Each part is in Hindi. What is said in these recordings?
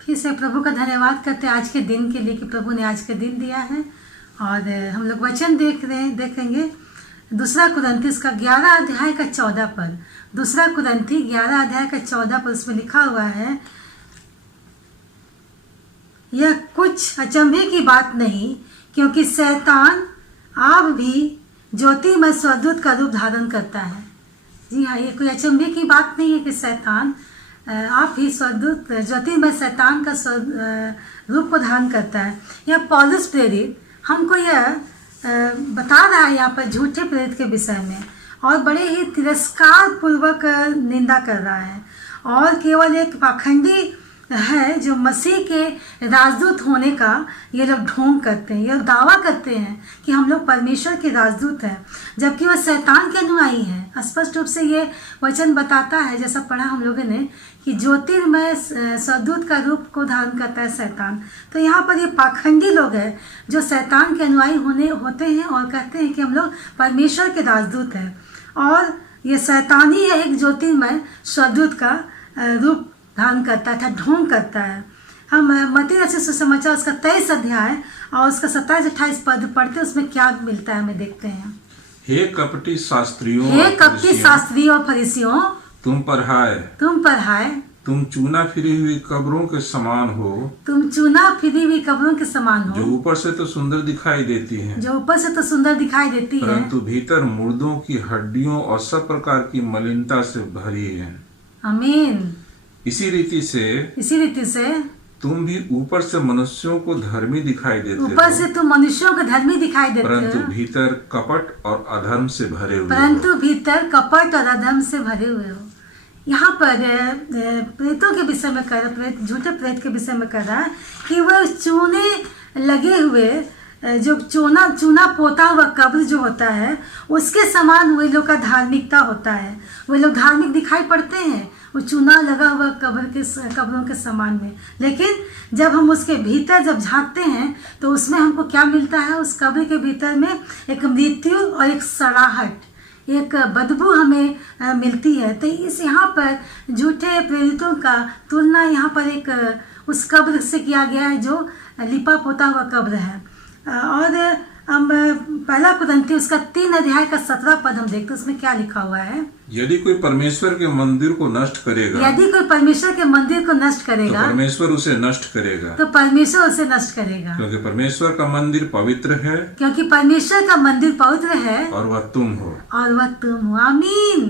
फिर से प्रभु का धन्यवाद करते हैं आज के दिन के लिए कि प्रभु ने आज का दिन दिया है। और हम लोग वचन देखेंगे दूसरा कुरिन्थियों का 11 अध्याय का 14 पद। दूसरा कुरिन्थियों 11 अध्याय का 14 पद, उसमें लिखा हुआ है, यह कुछ अचंभे की बात नहीं, क्योंकि शैतान आप भी ज्योतिमय स्वर्गदूत का रूप धारण करता है। जी हाँ, ये कोई अचंभे की बात नहीं है कि शैतान आप ही स्वर्गदूत ज्योतिमय शैतान का रूप को धारण करता है। यह पौलुस प्रेरित हमको यह बता रहा है यहाँ पर झूठे प्रेरित के विषय में, और बड़े ही तिरस्कार पूर्वक निंदा कर रहा है, और केवल एक पाखंडी है जो मसीह के राजदूत होने का ये लोग ढोंग करते हैं। ये लोग दावा करते हैं कि हम लोग परमेश्वर के राजदूत हैं, जबकि वह शैतान के अनुयायी हैं। स्पष्ट रूप से ये वचन बताता है, जैसा पढ़ा हम लोगों ने, कि ज्योतिर्मय स्वर्गदूत का रूप को धारण करता है शैतान। तो यहाँ पर ये पाखंडी लोग हैं जो शैतान के अनुयायी होते हैं और कहते हैं कि हम लोग परमेश्वर के राजदूत हैं, और ये शैतान ही है एक ज्योतिर्मय स्वर्गदूत का रूप धारण करता था, ढोंग करता है। हम मत्ती रचित सुसमाचार उसका 23 अध्याय और उसका 27-28 पद पढ़ते, उसमें क्या मिलता है हमें देखते हैं। हे कपटी शास्त्रियों और फरीसियों, तुम पर हाय, तुम चूना फिरी हुई कब्रों के समान हो। तुम चूना फिरी हुई कब्रों के समान हो, जो ऊपर से तो सुंदर दिखाई देती हैं, परंतु भीतर मुर्दों की हड्डियों और सब प्रकार की मलिनता से भरी है। आमीन। इसी रीति से तुम भी ऊपर से मनुष्यों को धर्मी दिखाई देते हो, परंतु भीतर कपट और अधर्म से भरे हुए हो। यहाँ पर प्रेतों के विषय में झूठे प्रेत के विषय में कह रहा है कि वह चूने लगे हुए जो चूना पोता हुआ कब्र जो होता है उसके समान वे लोग का धार्मिकता होता है। वे लोग धार्मिक दिखाई पड़ते हैं वो चूना लगा हुआ कब्रों के समान में, लेकिन जब हम उसके भीतर जब झांकते हैं तो उसमें हमको क्या मिलता है? उस कब्र के भीतर में एक मृत्यु और एक सड़ाहट, एक बदबू हमें मिलती है। तो इस यहाँ पर झूठे प्रेरितों का तुलना यहाँ पर एक उस कब्र से किया गया है जो लिपा पोता हुआ कब्र है। और हम पहला कुरिन्थियों उसका 3 अध्याय का 17 पद हम देखते, उसमें क्या लिखा हुआ है। यदि कोई परमेश्वर के मंदिर को नष्ट करेगा, तो परमेश्वर उसे नष्ट करेगा, क्योंकि परमेश्वर का मंदिर पवित्र है, और वह तुम हो। आमीन,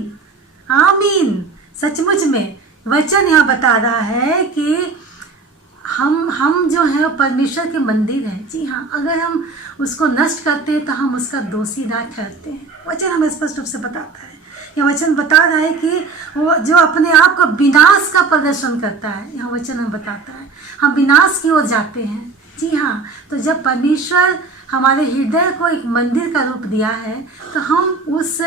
आमीन। सचमुच में वचन यहाँ बता रहा है कि हम जो है परमेश्वर के मंदिर हैं। जी हाँ, अगर हम उसको नष्ट करते हैं तो हम उसका दोषी ना ठहरते हैं। वचन हमें स्पष्ट रूप से बताता है। यह वचन बता रहा है कि वो जो अपने आप को विनाश का प्रदर्शन करता है, यह वचन हमें बताता है हम विनाश की ओर जाते हैं। जी हाँ, तो जब परमेश्वर हमारे हृदय को एक मंदिर का रूप दिया है तो हम उस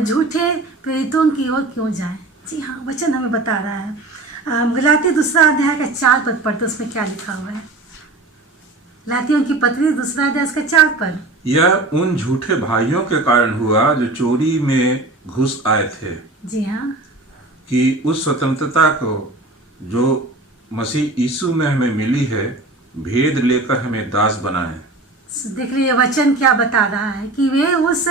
झूठे प्रेरितों की ओर क्यों जाएं? जी हाँ, वचन हमें बता रहा है। गलातियों 2 अध्याय का 4 पद पढ़ते, उसमें क्या लिखा हुआ है। गलातियों की पत्री 2 अध्याय का 4 पद। यह उन झूठे भाइयों के कारण हुआ जो चोरी में घुस आए थे। जी हाँ, कि उस स्वतंत्रता को जो मसीह यीशु में हमें मिली है भेद लेकर हमें दास बनाए। देख लीजिए वचन क्या बता रहा है कि वे उस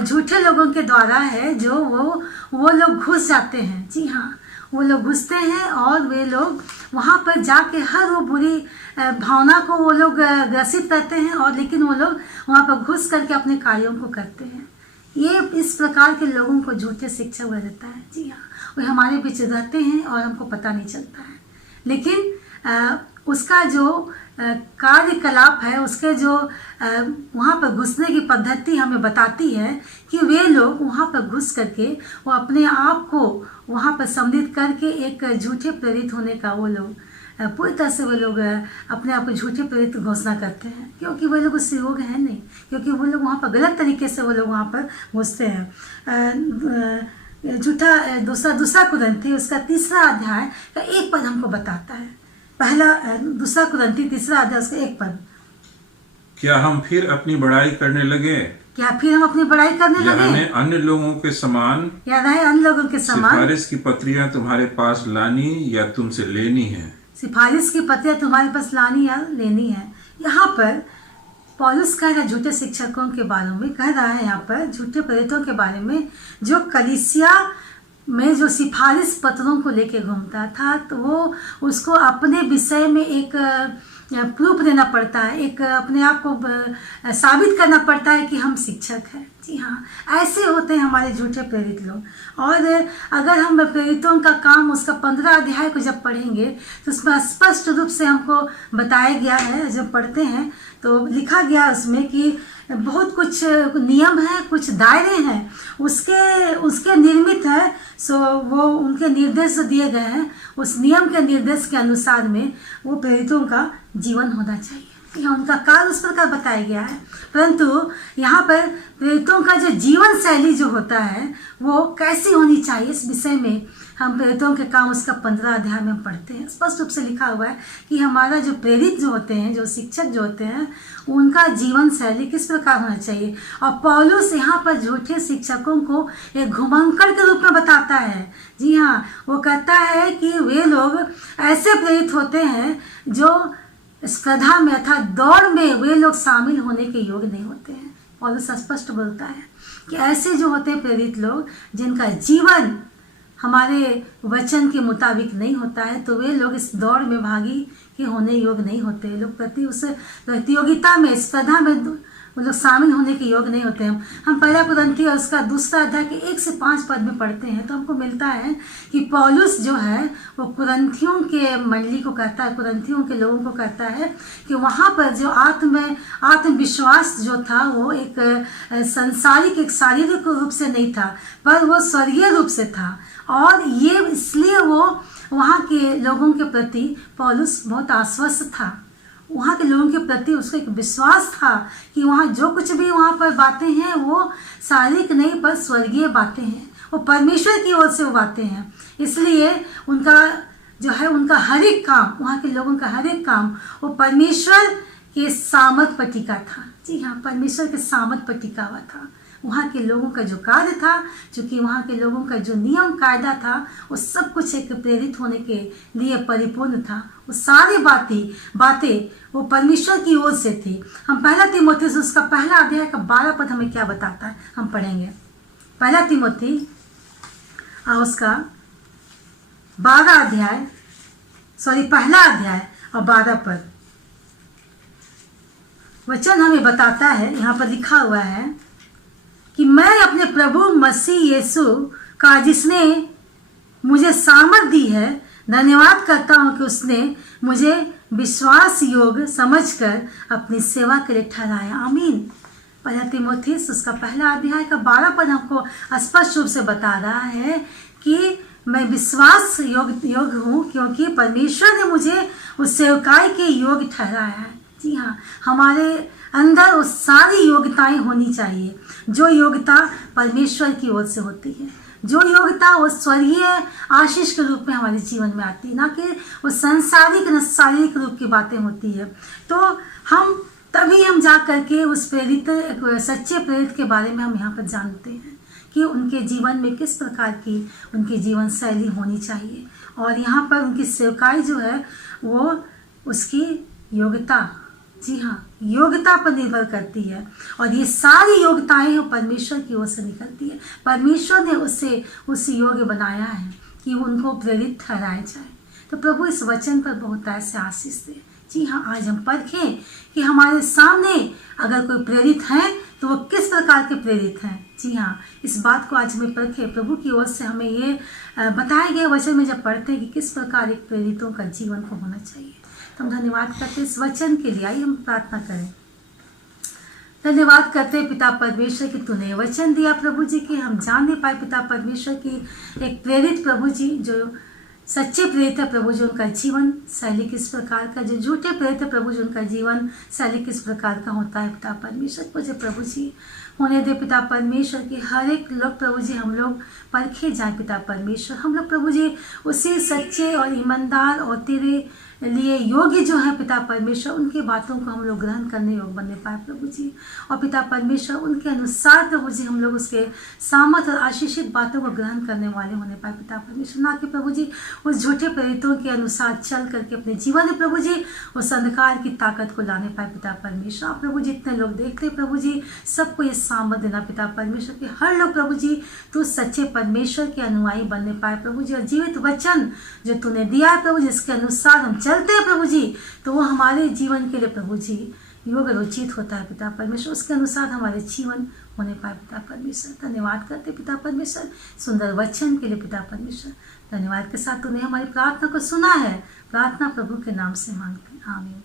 झूठे लोगों के द्वारा है जो वो लोग घुस जाते हैं। जी हाँ, वो लोग घुसते हैं और वे लोग वहाँ पर जाके हर वो बुरी भावना को वो लोग ग्रसित करते हैं, और लेकिन वो लोग वहाँ पर घुस करके अपने कार्यों को करते हैं। ये इस प्रकार के लोगों को झूठे शिक्षा हुआ रहता है। जी हाँ, वे हमारे बीच रहते हैं और हमको पता नहीं चलता है, लेकिन उसका जो कार्यकलाप है, उसके जो वहाँ पर घुसने की पद्धति हमें बताती है कि वे लोग वहाँ पर घुस करके वो अपने आप को वहाँ पर सम्मिलित करके एक झूठे प्रेरित होने का वो लोग पूरी तरह से वो लोग अपने आप को झूठे प्रेरित घोषणा करते हैं, क्योंकि वो लोग उससे योग्य है नहीं, क्योंकि वो लोग वहाँ पर गलत तरीके से वो लोग वहाँ पर घुसते हैं। झूठा दूसरा कुरिन्थियों उसका 3 अध्याय का 1 पद हमको बताता है। पहला 2 कुरिन्थियों 3 अध्याय उसका 1 पद। क्या हम फिर अपनी बड़ाई करने लगे? हमें अन्य लोगों के समान सिफारिश की पत्रियां तुम्हारे पास लानी या तुमसे लेनी है? सिफारिश की पत्रियां तुम्हारे पास लानी या लेनी है। यहाँ पर पौलुस कह रहा है झूठे शिक्षकों के बारे में, कह रहा है यहाँ पर झूठे प्रेरितों के बारे में, जो कलीसिया में जो सिफारिश पत्रों को लेके घूमता था, तो वो उसको अपने विषय में एक प्रूफ देना पड़ता है, एक अपने आप को साबित करना पड़ता है कि हम शिक्षक हैं। जी हाँ, ऐसे होते हैं हमारे झूठे प्रेरित लोग। और अगर हम प्रेरितों का काम उसका 15 अध्याय को जब पढ़ेंगे तो उसमें स्पष्ट रूप से हमको बताया गया है, जब पढ़ते हैं तो लिखा गया उसमें कि बहुत कुछ नियम है, कुछ दायरे हैं उसके निर्मित है। सो वो उनके निर्देश दिए गए हैं, उस नियम के निर्देश के अनुसार में वो प्रेरितों का जीवन होना चाहिए। यहाँ उनका कार्य उस प्रकार बताया गया है। परंतु यहाँ पर प्रेरितों का जो जीवन शैली जो होता है वो कैसी होनी चाहिए, इस विषय में हम प्रेरितों के काम उसका 15 अध्याय में पढ़ते हैं। स्पष्ट रूप से लिखा हुआ है कि हमारा जो प्रेरित जो होते हैं, जो शिक्षक जो होते हैं, उनका जीवन शैली किस प्रकार होना चाहिए। और पौलुस यहाँ पर झूठे शिक्षकों को एक घुमंकड़ के रूप में बताता है। जी हाँ, वो कहता है कि वे लोग ऐसे प्रेरित होते हैं जो स्पर्धा में अर्थात दौड़ में वे लोग शामिल होने के योग्य नहीं होते हैं। पौलुस स्पष्ट बोलता है कि ऐसे जो होते हैं प्रेरित लोग, जिनका जीवन हमारे वचन के मुताबिक नहीं होता है, तो वे लोग इस दौड़ में भागी के होने योग्य नहीं होते। लोग उस प्रतियोगिता में, स्पर्धा में वो लोग शामिल होने के योग्य नहीं होते हैं। हम पहला कुरिन्थियों और उसका दूसरा अध्याय के 1 से 5 पद में पढ़ते हैं तो हमको मिलता है कि पौलुस जो है वो कुरिन्थियों के मंडली को कहता है, कुरिन्थियों के लोगों को कहता है कि वहाँ पर जो आत्मविश्वास जो था वो एक संसारिक, एक शारीरिक रूप से नहीं था, पर वो स्वर्गीय रूप से था। और ये इसलिए वो वहाँ के लोगों के प्रति पौलुस बहुत आश्वस्त था। वहाँ के लोगों के प्रति उसका एक विश्वास था कि वहाँ जो कुछ भी वहाँ पर बातें हैं वो शारीरिक नहीं पर स्वर्गीय बातें हैं, वो परमेश्वर की ओर से वो बातें हैं। इसलिए उनका जो है, उनका हर एक काम, वहाँ के लोगों का हर एक काम वो परमेश्वर के सामर्थ पर टिका था। जी हाँ, परमेश्वर के सामर्थ पर टिका हुआ था। वहाँ के लोगों का जो कार्य था, चूँकि वहाँ के लोगों का जो नियम कायदा था, वो सब कुछ एक प्रेरित होने के लिए परिपूर्ण था। वो सारी बातें वो परमेश्वर की ओर से थी। हम पहला तीमुथियुस उसका पहला अध्याय का 12 पद हमें क्या बताता है, हम पढ़ेंगे। पहला तीमुथी उसका 12 अध्याय, पहला अध्याय और 12 पद वचन हमें बताता है। यहाँ पर लिखा हुआ है कि मैं अपने प्रभु मसीह यीशु का, जिसने मुझे सामर्थ दी है, धन्यवाद करता हूँ कि उसने मुझे विश्वास योग्य समझकर अपनी सेवा के लिए ठहराया। आमीन। पहला तीमुथियुस उसका पहला अध्याय का 12 पद हमको स्पष्ट रूप से बता रहा है कि मैं विश्वास योग्य हूँ, क्योंकि परमेश्वर ने मुझे उस सेवकाई के योग्य ठहराया है। जी हाँ, हमारे अंदर वो सारी योग्यताएं होनी चाहिए, जो योग्यता परमेश्वर की ओर से होती है, जो योग्यता वो स्वर्गीय आशीष के रूप में हमारे जीवन में आती है, ना कि वो सांसारिक न शारीरिक रूप की बातें होती है। तो हम जा करके उस सच्चे प्रेरित के बारे में हम यहाँ पर जानते हैं कि उनके जीवन में किस प्रकार की उनकी जीवन शैली होनी चाहिए। और यहाँ पर उनकी सेवकाई जो है वो उसकी योग्यता, जी हाँ, योग्यता पर निर्भर करती है। और ये सारी योग्यताएं वो परमेश्वर की ओर से निकलती है। परमेश्वर ने उससे योग्य बनाया है कि उनको प्रेरित ठहराया जाए। तो प्रभु इस वचन पर बहुत ऐसे आशीष दे। जी हाँ, आज हम परखें कि हमारे सामने अगर कोई प्रेरित हैं तो वो किस प्रकार के प्रेरित हैं। जी हाँ, इस बात को आज हमें परखें। प्रभु की ओर से हमें ये बताए गए वचन में जब पढ़ते हैं कि किस प्रकार एक प्रेरितों का जीवन को होना चाहिए, तो हम धन्यवाद करते इस वचन के लिए। आइए हम प्रार्थना करें। धन्यवाद करते पिता परमेश्वर कि तूने वचन दिया प्रभु जी, कि हम जान नहीं पाए पिता परमेश्वर की एक प्रेरित प्रभु जी, जो सच्चे प्रेरित है प्रभु जी, उनका जीवन शैली किस प्रकार का, जो झूठे प्रेरित है प्रभु जी, उनका जीवन शैली किस प्रकार का होता है पिता परमेश्वर। मुझे प्रभु जी होने दे पिता परमेश्वर की हर एक लोग प्रभु जी हम लोग परखे जाए पिता परमेश्वर। हम लोग प्रभु जी उसी सच्चे और ईमानदार और तेरे लिए योग्य जो है पिता परमेश्वर, उनकी बातों को हम लोग ग्रहण करने योग्य बनने पाए प्रभु जी। और पिता परमेश्वर उनके अनुसार प्रभु जी हम लोग उसके सामर्थ और आशीषित बातों को ग्रहण करने वाले होने पाए पिता परमेश्वर। ना कि प्रभु जी उस झूठे प्रेरितों के अनुसार चल करके अपने जीवन में प्रभु जी उस अंधकार की ताकत को लाने पाए पिता परमेश्वर। आप प्रभु जी इतने लोग देखते प्रभु जी सबको ये सामर्थ देना पिता परमेश्वर कि हर लोग प्रभु जी तू सच्चे परमेश्वर के अनुयायी बनने पाए प्रभु जी। और जीवित वचन जो तूने दिया है प्रभु जी इसके अनुसार हम चलते हैं प्रभु जी, तो वो हमारे जीवन के लिए प्रभु जी योग उचित होता है पिता परमेश्वर। उसके अनुसार हमारे जीवन होने पाए पिता परमेश्वर। धन्यवाद करते पिता परमेश्वर सुंदर वचन के लिए पिता परमेश्वर। धन्यवाद के साथ तूने हमारी प्रार्थना को सुना है। प्रार्थना प्रभु के नाम से मांगते हैं, आमीन।